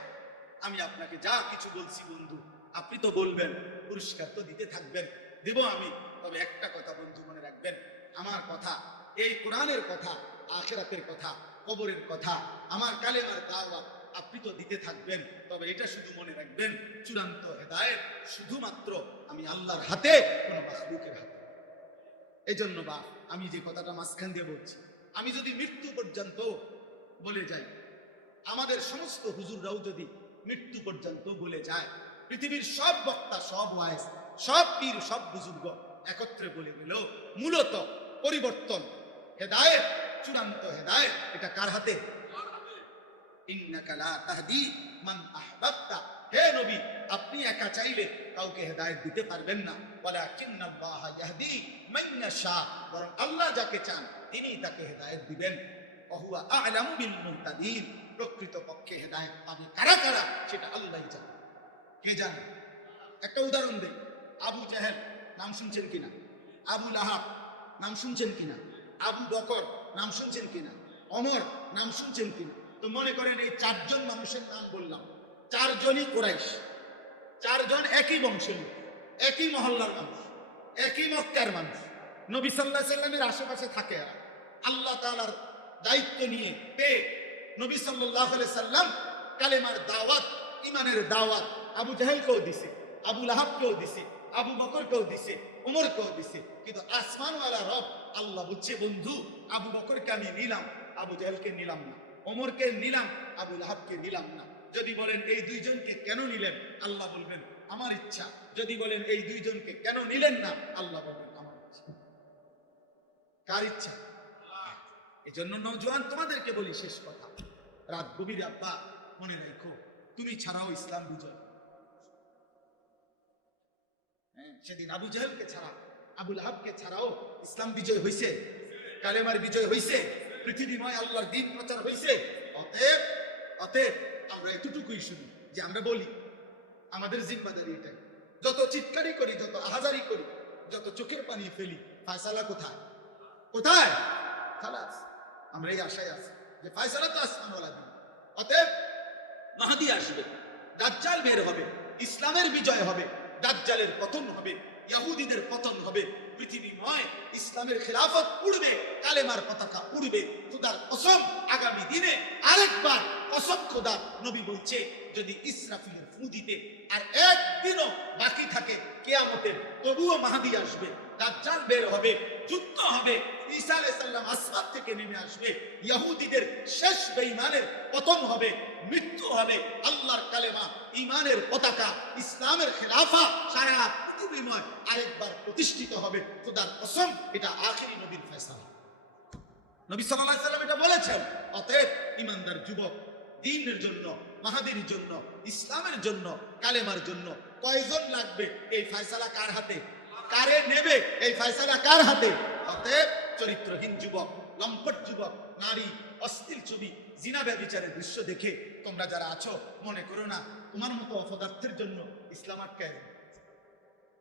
আমি আপনাকে যা কিছু বলছি বন্ধু, আপনি তো বলবেন, পুরস্কার তো দিতে থাকবেন, দেব আমি। তবে একটা কথা বন্ধু মনে রাখবেন, আমার কথা, এই কোরআনের কথা, আখিরাতের কথা, কবরের কথা, আমার কালেমার দাওয়াত আপনি তো দিতে থাকবেন। তবে এটা শুধু মনে রাখবেন, চূড়ান্ত হেদায়েত শুধুমাত্র আমি আল্লাহর হাতে, কোনো মাখলুকের হাতে। এই জন্য বা আমি যে কথাটা মাঝখান দিয়ে বলছি, আমি যদি মৃত্যু পর্যন্ত বলে যাই, আমাদের সমস্ত হুজুররাও যদি মৃত্যু পর্যন্ত বলে যায়, পৃথিবীর সব বক্তা, সব ওয়াইজ, সব পীর, সব বুজুর্গ একত্রে বলে গেল, মূলত পরিবর্তন, হেদায়েত, চূড়ান্ত হেদায়েত এটা কার হাতে? ইন্নাকা লা তাহদি মান আহবাবতা, হে নবী, আপনি একা চাইলে কাউকে হেদায়েত দিতে পারবেন না। ওয়ালাকিন্নাল্লাহ ইয়াহদি মান ইয়াশা, বরং আল্লাহ যাকে চান তিনি তাকে হেদায়েত দিবেন। ওয়া আ'লামু বিল মুহতাদিন, প্রকৃত পক্ষে হেদায়েত পাবে কারা কারা সেটা আল্লাহই জানেন। কে জানে? একটা উদাহরণ দেই, আবু জাহেল নাম শুনছেন কিনা? আবু লাহাব নাম শুনছেন কিনা? আবু বকর নাম শুনছেন কিনা? ওমর নাম শুনছেন কিনা? তো মনে করেন এই চারজন মানুষের নাম বললাম, চারজনই কুরাইশ, চারজন একই বংশের, একই মহল্লার মানুষ, একই মক্কার মানুষ, নবী সাল্লাল্লাহু আলাইহি সাল্লামের আশেপাশে থাকে। আল্লাহ তাআলার দায়িত্ব নিয়ে পেয়ে নবী সাল্লাল্লাহু আলাইহি সাল্লাম কালেমার দাওয়াত, ইমানের দাওয়াত আবু জাহেলকেও দিছে, আবু লাহাবকেও দিছে, আবু বকরকেও দিছে, ওমরকেও দিছে। কিন্তু আসমানওয়ালা রব আল্লাহ বলছে, বন্ধু আবু বকরকে আমি নিলাম, আবু জাহেলকে নিলাম না, ওমরকে নিলাম, আবু লাহাবকে নিলাম না। যদি বলেন এই দুইজনকে কেন নিলেন, আল্লাহ বলবেন আমার ইচ্ছা। যদি বলেন এই দুইজনকে কেন নিলেন না, আল্লাহ বলবেন আমার ইচ্ছা। কার ইচ্ছা? এই জন্য নওজোয়ান তোমাদেরকে বলি, শেষ কথা, রাত গভীরে আব্বা মনে রাখো, তুমি ছাড়াও ইসলাম বুঝো। সেদিন আবু জাহেলকে ছাড়া, আবুল আহাবকে ছাড়াও ইসলাম বিজয় হয়েছে, কালেমার বিজয় হয়েছে, পৃথিবীময় আল্লাহর দ্বীন প্রচার হয়েছে। অতএব অতএব আমরা এতটুকুই শুনি যে আমরা বলি আমাদের জিম্মাদারি এটাই। যত চিৎকারি করি, যত আহাজারি করি, যত চোখের পানি ফেলি, ফায়সালা কোথায়? কোথায়? খালাস। আমরা এই আশায় আছি যে ফায়সালা তো আসমান ওয়ালা দিন। অতএব মাহদী আসবে, দাজ্জাল বের হবে, ইসলামের বিজয় হবে, দাজ্জালের পতন হবে, ইহুদিদের পতন হবে, পৃথিবীময় ইসলামের খেলাফত উড়বে, কালেমার পতাকা উড়বে। খোদার কসম, আগামী দিনে আরেকবার কসম খোদার, নবী বলছে যদি ইসরাফিলের ফু দিতে আর একদিনও বাকি থাকে কিয়ামতের, তবুও মাহদী আসবে, দাজ্জাল বের হবে, যুদ্ধ হবে, ঈসা আলাইহিস সালাম আসমান থেকে নেমে আসবে, ইহুদিদের শেষ বেঈমানের পতন হবে, মৃত্যু হবে, আল্লাহর কালেমা, ঈমানের পতাকা, ইসলামের খেলাফা সারা পৃথিবীময় আরেকবার প্রতিষ্ঠিত হবে। খোদার কসম, এটা আখিরি নবীর ফয়সালা। নবী সাল্লাল্লাহু আলাইহি সাল্লাম এটা বলেছেন। অতএব ঈমানদার যুবক, দ্বীনের জন্য, মাহাদির জন্য, ইসলামের জন্য, কালেমার জন্য কয়জন লাগবে? এই ফয়সালা কার হাতে? কারে নেবে? এই ফয়সালা কার হাতে? অতএব চরিত্রহীন যুবক, লম্পট যুবক, নারী, অশ্লীল ছবি, জিনা ব্যভিচারের দৃশ্য দেখে তোমরা যারা আছো, মনে করো না তোমার মতো অপদার্থের জন্য ইসলাম আটকায় যাবে।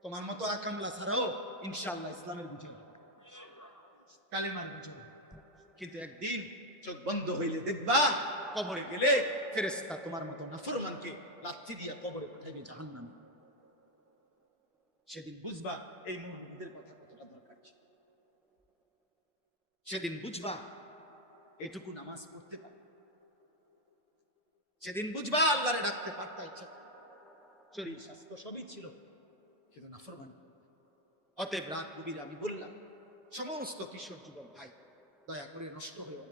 তোমার মতো আকামলা ছাড়াও ইনশাআল্লাহ ইসলামের বিজয়, কালেমার বিজয়। কিন্তু একদিন চোখ বন্ধ হইলে দেখবা, কবরে গেলে ফেরেশতা তোমার মতো নাফরমানকে লাথি দিয়া কবরে পাঠাইবে জাহান্নামে। সেদিন বুঝবা এই মুমিনদের কথা কতটা দরকার ছিল। সেদিন বুঝবা এটুকু নামাজ পড়তে পারবে। সেদিন বুঝবা আল্লাহরে ডাকতে পারতা, ইচ্ছা শরীর স্বাস্থ্য সবই ছিল, কিন্তু নাফরমানি। অতএব রাত গভীর আমি বললাম, সমস্ত কিশোর যুবক ভাই, দয়া করে নষ্ট হয়ে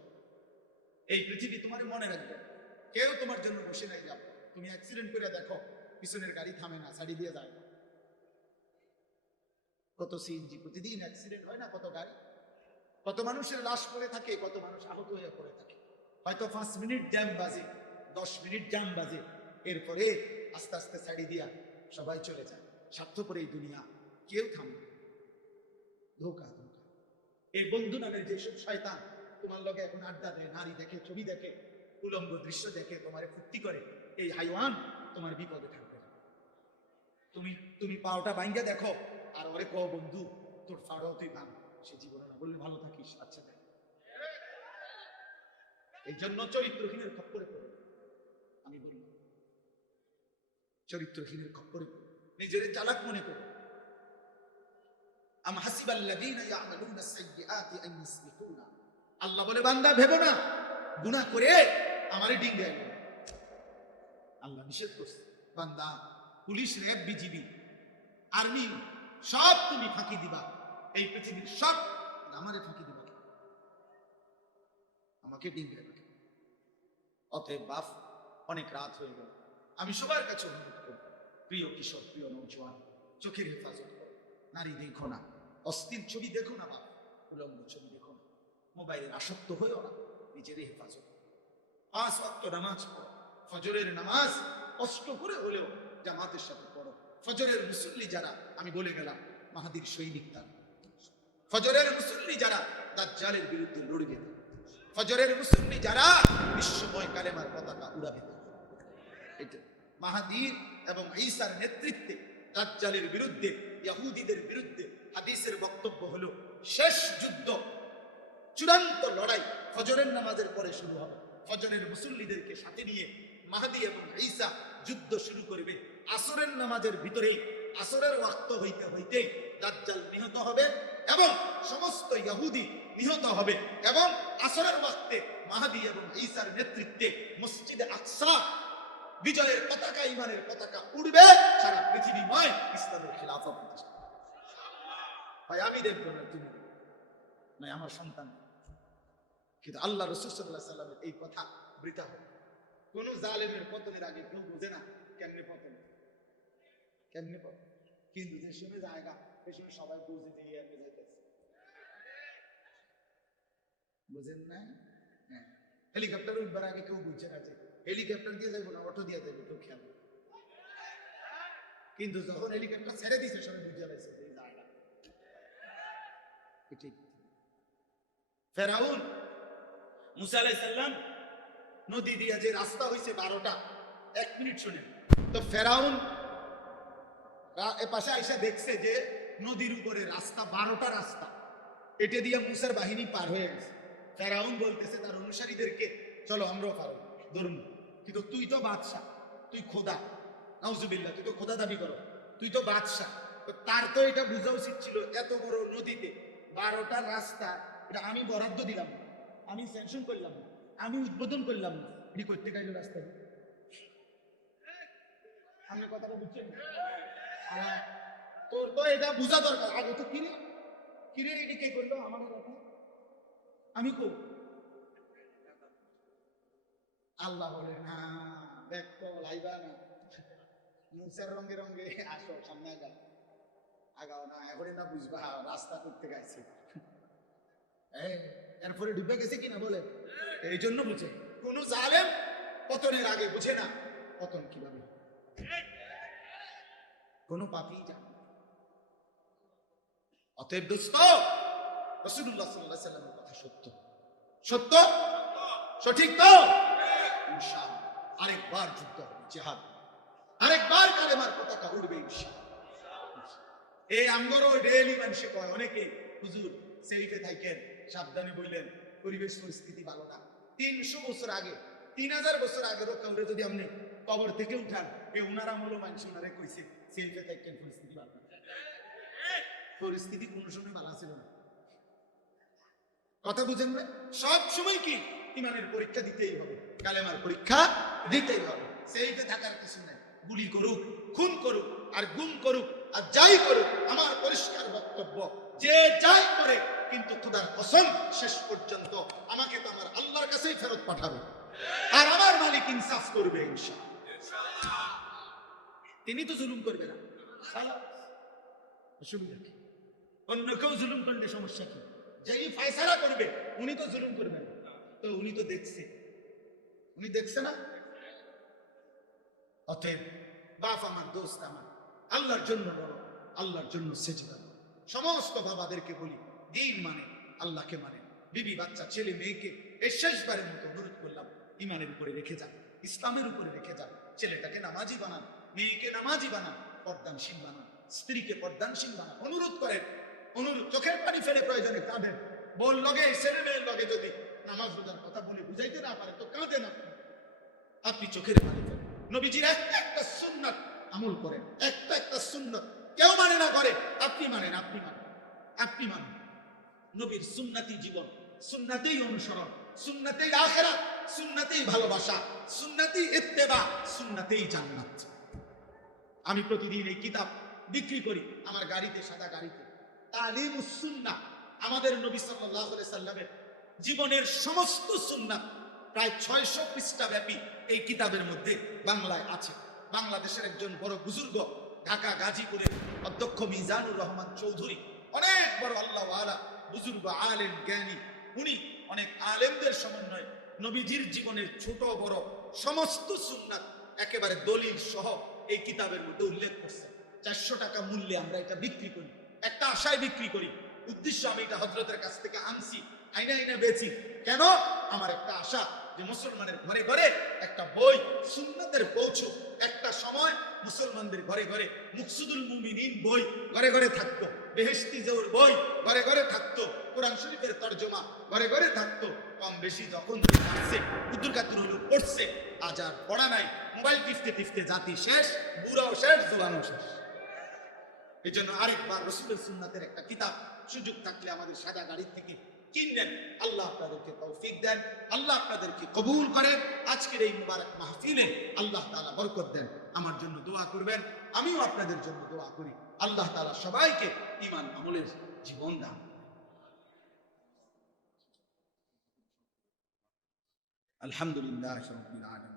এই পৃথিবী তোমার মনে রাখবে, কেউ তোমার জন্য বসে নাই। যাও তুমি অ্যাক্সিডেন্ট করে দেখো, পিছনের গাড়ি থামে না, সাইড দিয়ে যায়। কত সিএনজি প্রতিদিন অ্যাক্সিডেন্ট হয় না? কত গাড়ি, কত মানুষের লাশ পড়ে থাকে, কত মানুষ আহত হয়ে পড়ে থাকে। হয়তো 5 মিনিট জ্যাম বাজে, 10 মিনিট জ্যাম বাজে, এরপরে আস্তে আস্তে সাইড দিয়া সবাই চলে যায়। স্বার্থপর এই দুনিয়া, কেউ থামে না। ধোকা ধোকা। এই বন্ধু নামের যেসব শয়তান তোমার লগে এখন আড্ডা দেয়, নারী দেখে, ছবি দেখে, উলঙ্গ দৃশ্য দেখে, তোমার ফুর্তি করে, এই হাইওয়ান তোমার বিপদে থাকবে না। তুমি পাওটা ভাঙ্গা দেখো আর ওরে কও বন্ধু তোর পাওটাও তুই ভাঙ, সে জীবনে না বললে ভালো থাকিস। আচ্ছা দেখ, এই জন্য চরিত্রহীনের খপ্পরে পড়ো। আমি বলব চরিত্রহীনের খপ্পরে পড়ো, নিজের চালাক মনে করো। আম হাসিবাল্লাযীনা ইয়ামালুনা সাইয়্যাতি আন ইসবিকুনা, আল্লাহ বলে বান্দা ভেবো না গুনাহ করে আমারে ডিঙ্গাইল। আল্লাহ নিষেধ করছে, বান্দা পুলিশ, র‍্যাব, বিজিবি, আর্মি সব তুমি ফাঁকি দিবা, এই পৃথিবীর সব আমারে ফাঁকি দিবা, আমাকে ডিঙ্গাইবা। অতএব বাপ, অনেক রাত হয়ে গেল, আমি সবার কাছে অনুরোধ করব, প্রিয় কিশোর, প্রিয় নওজোয়ান, চোখের হেফাজত করো, নারী দেখো না, অশ্লীল ছবি দেখো না বাপ, উলঙ্গ ছবি দেখো না, মোবাইলের আসক্ত হয়েও না, নিজের হেফাজত। 5 ওয়াক্ত নামাজ পড়ো, ফজরের নামাজ কষ্ট করে হলেও জামাতের সাথে পড়ো। ফজরের মুসল্লি যারা, আমি বলে গেলাম মাহাদির সৈনিক তারা। ফজরের মুসল্লি যারা দাজ্জালের বিরুদ্ধে লড়বে, ফজরের মুসল্লি যারা বিশ্বময় কালেমার পতাকা উড়াবে। এটা মাহাদির এবং ঈসার নেতৃত্বে দাজ্জালের বিরুদ্ধে, ইহুদিদের বিরুদ্ধে হাদিসের বক্তব্য হলো শেষ যুদ্ধ, চূড়ান্ত লড়াই ফজরের নামাজের পরে শুরু হবে। ফজরের মুসল্লিদেরকে সাথে নিয়ে মাহদী এবং ঈসা যুদ্ধ শুরু করবে। আসরের নামাজের ভিতরে, আসরের ওয়াক্ত হইতে হইতে দাজ্জাল নিহত হবে এবং সমস্ত ইহুদি নিহত হবে, এবং আসরের ওয়াক্তে মাহদী এবং ঈসার নেতৃত্বে মসজিদে আকসা বিজয়ের পতাকা, ঈমানের পতাকা উড়বে, সারা পৃথিবীময় ইসলামের খিলাফত প্রতিষ্ঠা। ভাই আমি দেখবো না, তুমি নয় আমার সন্তান, কিন্তু আল্লাহ রাসূল সাল্লাল্লাহু আলাইহি ওয়াসাল্লামের এই কথা বৃথা হবে। কোন জালেমের পতনের আগে কেউ বোঝে না কেমনে পতন, কেমনে পতন, কিন্তু যে সময় জায়গা সে সময় সবাই বুঝে যে এমনি যাইতেছে, বুঝেন না? হ্যাঁ, হেলিকপ্টার উঠবার আগে কেউ বুঝছে না যে হেলিকপ্টার দিয়ে যাইবো না অটো দিয়ে যাইবো, কেউ খেয়াল কিন্তু যখন হেলিকপ্টার ছেড়ে দিছে সবাই বুঝে গেছে এই জায়গা ঠিক। ফেরাউন মুসা আলাইহিস সালাম নদী দিয়ে যে রাস্তা হইছে 12টা, 1 মিনিট শুনেন তো। ফেরাউন পাশে আইসা দেখছে যে নদীর উপরে রাস্তা 12টা রাস্তা, এটা দিয়ে মুসার বাহিনী পার হয়ে গেছে। ফেরাউন বলতেছে তার অনুসারীদেরকে, চলো আমরাও পারো ধরুন, কিন্তু তুই তো বাদশা, তুই খোদা, নাউজুবিল্লাহ, তুই তো খোদা দাবি করো, তুই তো বাদশা, তো তার তো এটা বোঝা উচিত ছিল এত বড় নদীতে 12টা রাস্তা, এটা আমি বরাদ্দ দিলাম না, আমি স্যাংশন করলাম না, আমি উদ্বোধন করলাম না, এটি করতে গেল রাস্তায়। আপনি কথাটা বুঝছেন? তোর তো এটা বোঝা দরকার আগে তো। কিরে কিরে এটি কে করলো আমার কথা? আমি কো আল্লাহ বলে না, দেখো লাইবা না, মুসার রঙে রঙে আসো সামনে আগাও না, এখন না বুঝবা রাস্তা করতে গেছে। এরপরে ডুবে গেছে কিনা বলে, এই জন্য বুঝে কোন জালেম পতনের আগে বুঝে না পতন কিভাবে, কোন পাপী জানে। অতএব দোস্ত, রাসূলুল্লাহ সাল্লাল্লাহু আলাইহি ওয়াসাল্লামের কথা সত্য, সত্য সঠিক তো ইনশাআল্লাহ। আরেকবার যুদ্ধ হবে, জিহাদ, আরেকবার কালেমার পতাকা উড়বে ইনশাআল্লাহ। এই আমগরও ডেইলি মানুষে কয় অনেকে, হুজুর সেফে থাকেন, সাবধানে বললেন, পরিবেশ পরিস্থিতি ভালো না। 300 বছর আগে, 3000 বছর আগে কাউরে যদি আপনি কবর থেকে উঠান, এ উনার আমলও মানুষ উনারে কইছে সেফে থাকেন, পরিস্থিতি ভালো না। পরিস্থিতি কোন সময় ভালো ছিল না, কথা বুঝেন না? সব সময় কি ইমানের পরীক্ষা দিতেই হবে, কালেমার পরীক্ষা দিতেই হবে। সেইতে থাকার কিছু নাই। গুলি করুক, খুন করুক, আর গুম করুক, আর যাই করুক, আমার পরিষ্কার বক্তব্য, যে যাই করে কিন্তু খোদার কসম শেষ পর্যন্ত আমাকে তো আমার আল্লাহর কাছেই ফেরত পাঠাবে, আর আমার মালিক ইনসাফ করবে ইনশাআল্লাহ। তিনি তো জুলুম করবে না, অসুবিধা কি? অন্য কেউ জুলুম করলে সমস্যা কি? যেই ফয়সালা করবে উনি তো জুলুম করবেন, তো উনি তো দেখছে, উনি দেখছে না। অতএব বাপ আমার, দোস্ত আমার, আল্লাহর জন্য বলো, আল্লাহর জন্য সেজদা দাও। সমস্ত বাবাদেরকে বলি, দিন মানে আল্লাহকে মানে, বিবি বাচ্চা ছেলে মেয়েকে এই শেষবারের মতো অনুরোধ করলাম, ইমানের উপরে রেখে যান, ইসলামের উপরে রেখে যান। ছেলেটাকে নামাজি বানান, মেয়েকে নামাজি বানান, পর্দানশীল বানান, স্ত্রীকে পর্দানশীল বানান। অনুরোধ করেন, অনুরোধ, চোখের পানি ফেলে প্রয়োজনে কাঁদেন। বল লগে ছেলে মেয়ের লগে যদি নামাজ রোজার কথা বলে বুঝাইতে না পারে তো কাঁদেন আপনি চোখের পানি ফেলেন। নবীজির একটা সুন্নাত আমল করেন, একটা সুন্নাত কেউ মানে না করে, আপনি মানেন, আপনি মানেন, আপনি মানেন। নবীর সুন্নাতি জীবন, সুন্নাতেই অনুসরণ, সুন্নাতেই আখিরাত, সুন্নাতেই ভালোবাসা, সুন্নাতেই ইত্তেবা, সুন্নাতেই জান্নাত। আমি প্রতিদিন এই কিতাব বিক্রি করি আমার গাড়িতে, সাদা গাড়িতে, তালিমুস সুন্নাহ। আমাদের নবী সাল্লাল্লাহু আলাইহি সাল্লামের জীবনের সমস্ত সুন্নাত প্রায় 600 পৃষ্ঠা ব্যাপী এই কিতাবের মধ্যে বাংলায় আছে। বাংলাদেশের একজন বড় বুজুর্গ, ঢাকা গাজীপুরের অধ্যক্ষ মিজানুর রহমান চৌধুরী, অনেক বড় আল্লাহ ওয়ালা বুজুর্গ, আলেম, জ্ঞানী, উনি অনেক আলেমদের সমন্বয়ে নবীজির জীবনের ছোট বড় সমস্ত সুন্নাত একেবারে দলিল সহ এই কিতাবের মধ্যে উল্লেখ করছে। 400 টাকা মূল্যে আমরা এটা বিক্রি করি, একটা আশায় বিক্রি করি। উদ্দেশ্য, আমি এটা হযরতের কাছ থেকে আনছি, আইনা বেচি কেন? আমার একটা আশা যে মুসলমানের ঘরে ঘরে একটা বই সুন্নাতের পৌঁছো, একটা সময় মুসলমানদের ঘরে ঘরে মুকসুদুল মুমিনিন বই ঘরে ঘরে থাকতো, বেহেশতি জোর বই ঘরে ঘরে থাকতো, কোরআন শরীফের তরজমা ঘরে ঘরে থাকতো। কম বেশি যখন আসছে উদ্দুর কাতুর হলো পড়ছে, আজ আর পড়া নাই, মোবাইল টিপতে টিপতে জাতি শেষ, বুড়াও শেষ, জোয়ানও শেষ। এই জন্য আরেকবার রাসূলের সুন্নাতের একটা কিতাব সুযোগ থাকলে আমাদের সাদা গাড়ি থেকে কিনবেন। আল্লাহ আপনাদেরকে তৌফিক দেন, আল্লাহ আপনাদেরকে কবুল করেন। আজকের এই মুবারক মাহফিলে আল্লাহ তাআলা বরকত দেন। আমার জন্য দোয়া করবেন, আমিও আপনাদের জন্য দোয়া করি। আল্লাহ তাআলা সবাইকে ঈমান আমলের জীবন দান। আলহামদুলিল্লাহ রাব্বিল আলামিন।